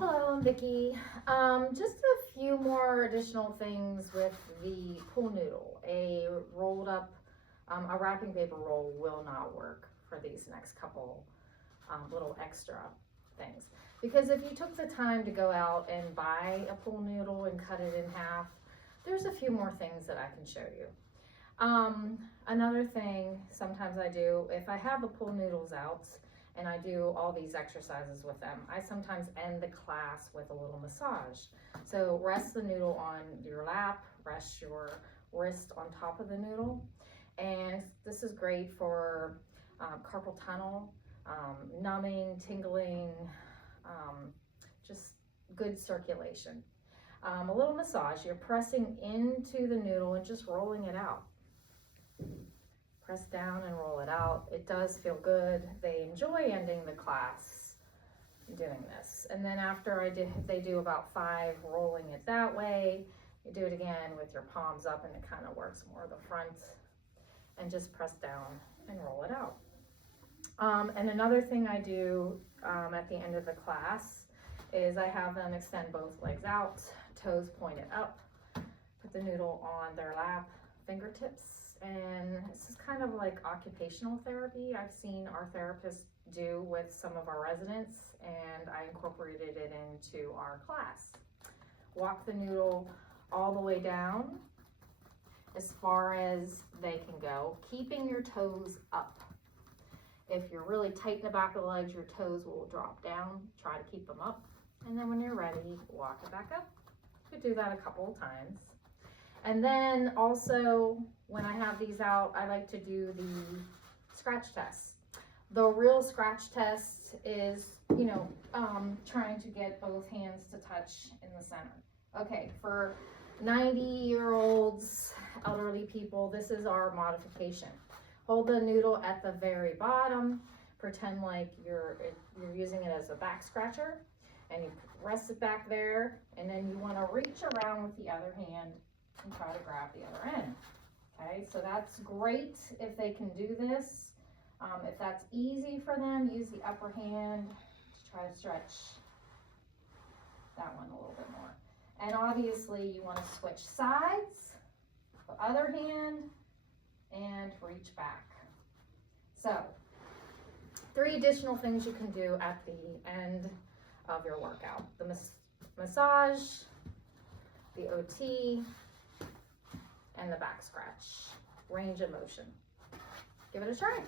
Hello, I'm Vicky. Just a few more additional things with the pool noodle. A rolled up, a wrapping paper roll will not work for these next couple little extra things. Because if you took the time to go out and buy a pool noodle and cut it in half, there's a few more things that I can show you. Another thing sometimes I do, if I have the pool noodles out, and I do all these exercises with them, I sometimes end the class with a little massage. So rest the noodle on your lap, rest your wrist on top of the noodle. And this is great for carpal tunnel, numbing, tingling, just good circulation. A little massage, you're pressing into the noodle and just rolling it out. Press down and roll it out. It does feel good. They enjoy ending the class doing this. And then after they do about 5 rolling it that way, you do it again with your palms up and it kind of works more the front, and just press down and roll it out. And another thing I do at the end of the class is I have them extend both legs out, toes pointed up, put the noodle on their lap, fingertips, and this is kind of like occupational therapy I've seen our therapists do with some of our residents, and I incorporated it into our class. Walk the noodle all the way down as far as they can go, keeping your toes up. If you're really tight in the back of the legs, your toes will drop down. Try to keep them up. And then when you're ready, walk it back up. You could do that a couple of times. And then also, when I have these out, I like to do the scratch test. The real scratch test is, trying to get both hands to touch in the center. Okay, for 90-year-olds, elderly people, this is our modification. Hold the noodle at the very bottom, pretend like you're using it as a back scratcher, and you rest it back there, and then you want to reach around with the other hand and try to grab the other end. Okay, so that's great if they can do this. If that's easy for them, use the upper hand to try to stretch that one a little bit more. And obviously you want to switch sides, the other hand, and reach back. So 3 additional things you can do at the end of your workout: the massage, the OT, and the back scratch. Range of motion. Give it a try.